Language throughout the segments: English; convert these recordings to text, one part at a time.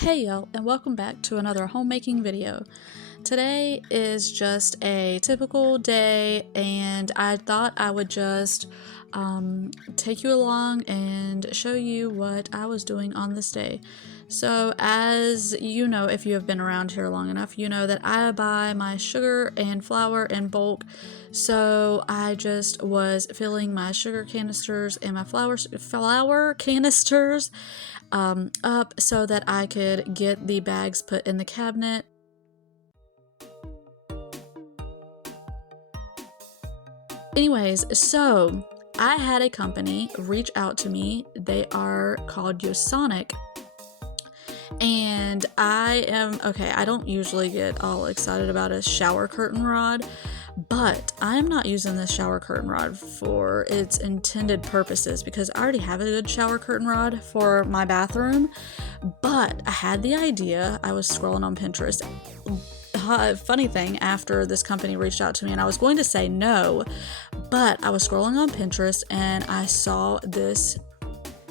Hey y'all, and welcome back to another homemaking video. Today is just a typical day, and I thought I would just take you along and show you what I was doing on this day. So as you know, if you have been around here long enough, you know that I buy my sugar and flour in bulk. So I just was filling my sugar canisters and my flour canisters up so that I could get the bags put in the cabinet. Anyways, so I had a company reach out to me. They are called Yasonic. And I don't usually get all excited about a shower curtain rod, but I'm not using this shower curtain rod for its intended purposes because I already have a good shower curtain rod for my bathroom. But I had the idea, I was scrolling on Pinterest. Funny thing, after this company reached out to me, and I was going to say no, but I was scrolling on Pinterest and I saw this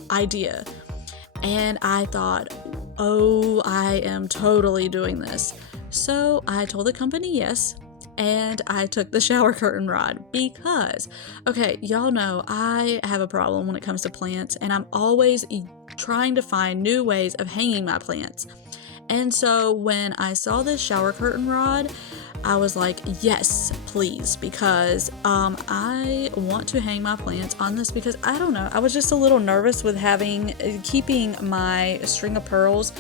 idea and I thought, oh, I am totally doing this. So I told the company yes, and I took the shower curtain rod because, okay, y'all know I have a problem when it comes to plants, and I'm always trying to find new ways of hanging my plants. And so when I saw this shower curtain rod, I was like, yes, please, because I want to hang my plants on this because I don't know, I was just a little nervous with keeping my string of pearls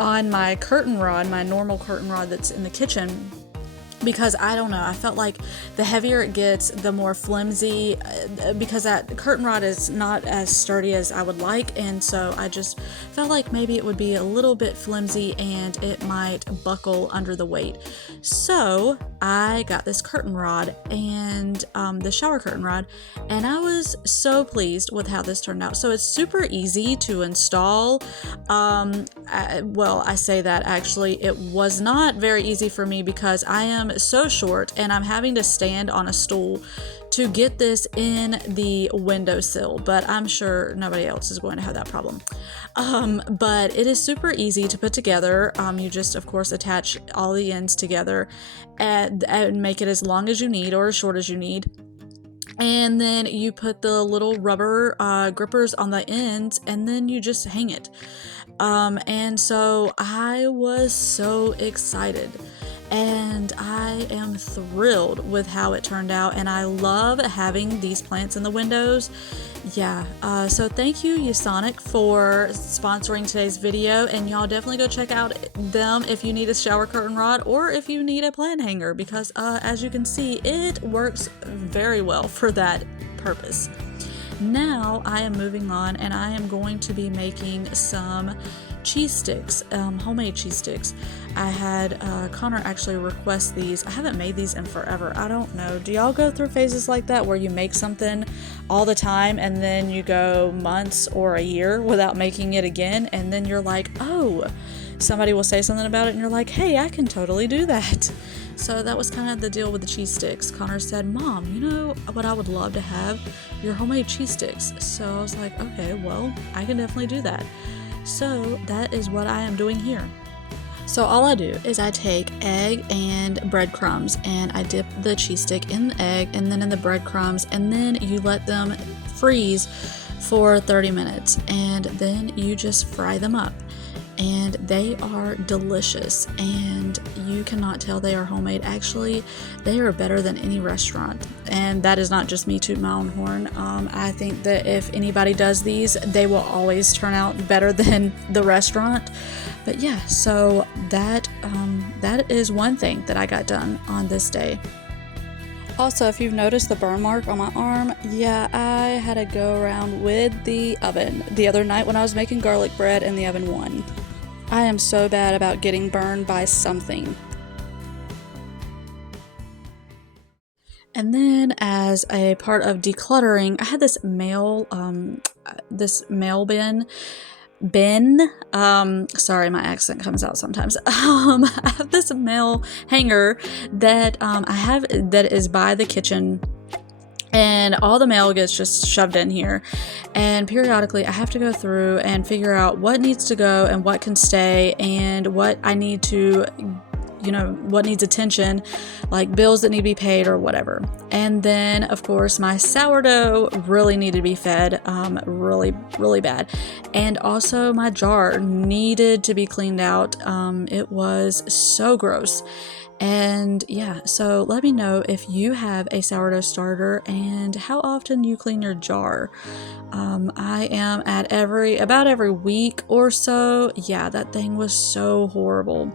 on my curtain rod, my normal curtain rod that's in the kitchen. Because I don't know, I felt like the heavier it gets, the more flimsy, because that curtain rod is not as sturdy as I would like, and so I just felt like maybe it would be a little bit flimsy and it might buckle under the weight. So I got this curtain rod and the shower curtain rod, and I was so pleased with how this turned out. So it's super easy to install. I say that actually, it was not very easy for me because I am so short and I'm having to stand on a stool to get this in the windowsill, but I'm sure nobody else is going to have that problem. But it is super easy to put together. You just, of course, attach all the ends together and make it as long as you need or as short as you need. And then you put the little rubber grippers on the ends, and then you just hang it. And so I was so excited. And I am thrilled with how it turned out, and I love having these plants in the windows. Yeah, so thank you, Yasonic, for sponsoring today's video, and y'all definitely go check out them if you need a shower curtain rod or if you need a plant hanger, because as you can see, it works very well for that purpose. Now I am moving on, and I am going to be making some cheese sticks, homemade cheese sticks. I had Connor actually request these. I haven't made these in forever. I don't know. Do y'all go through phases like that where you make something all the time and then you go months or a year without making it again, and then you're like, oh, somebody will say something about it and you're like, hey, I can totally do that. So that was kind of the deal with the cheese sticks. Connor said, Mom, you know what I would love to have? Your homemade cheese sticks. So I was like, okay, well, I can definitely do that. So that is what I am doing here. So all I do is I take egg and breadcrumbs, and I dip the cheese stick in the egg and then in the breadcrumbs, and then you let them freeze for 30 minutes, and then you just fry them up. And they are delicious, and you cannot tell they are homemade. Actually, they are better than any restaurant, and that is not just me tooting my own horn. I think that if anybody does these, they will always turn out better than the restaurant. But yeah, so that is one thing that I got done on this day. Also, if you've noticed the burn mark on my arm, yeah, I had to go around with the oven the other night when I was making garlic bread and the oven won. I am so bad about getting burned by something. And then as a part of decluttering, I had this mail bin. Sorry, my accent comes out sometimes. I have this mail hanger that I have that is by the kitchen and all the mail gets just shoved in here, and periodically I have to go through and figure out what needs to go and what can stay and what I need to, what needs attention, like bills that need to be paid or whatever. And then of course my sourdough really needed to be fed, really bad, and also my jar needed to be cleaned out. It was so gross. And yeah, so let me know if you have a sourdough starter and how often you clean your jar. I am at about every week or so. Yeah, that thing was so horrible.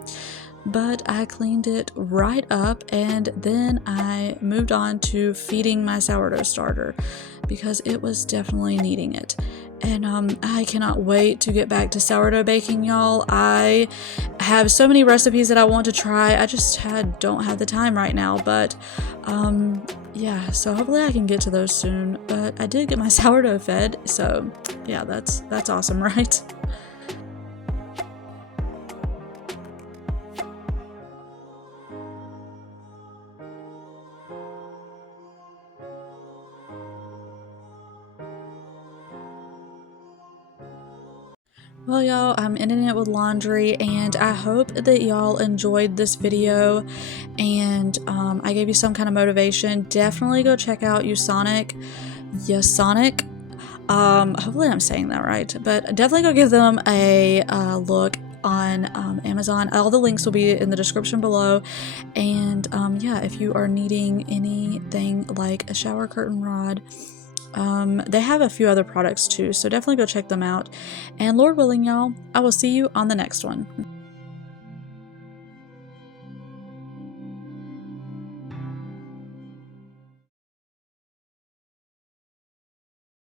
But I cleaned it right up, and then I moved on to feeding my sourdough starter because it was definitely needing it. And I cannot wait to get back to sourdough baking, y'all. I have so many recipes that I want to try. I just don't have the time right now, but yeah, so hopefully I can get to those soon. But I did get my sourdough fed, so yeah, that's awesome, right? Well, y'all, I'm ending it with laundry, and I hope that y'all enjoyed this video and I gave you some kind of motivation. Definitely go check out Yasonic. Hopefully I'm saying that right, but definitely go give them a look on Amazon. All the links will be in the description below. And yeah, if you are needing anything like a shower curtain rod, they have a few other products too, so definitely go check them out. And Lord willing, y'all, I will see you on the next one.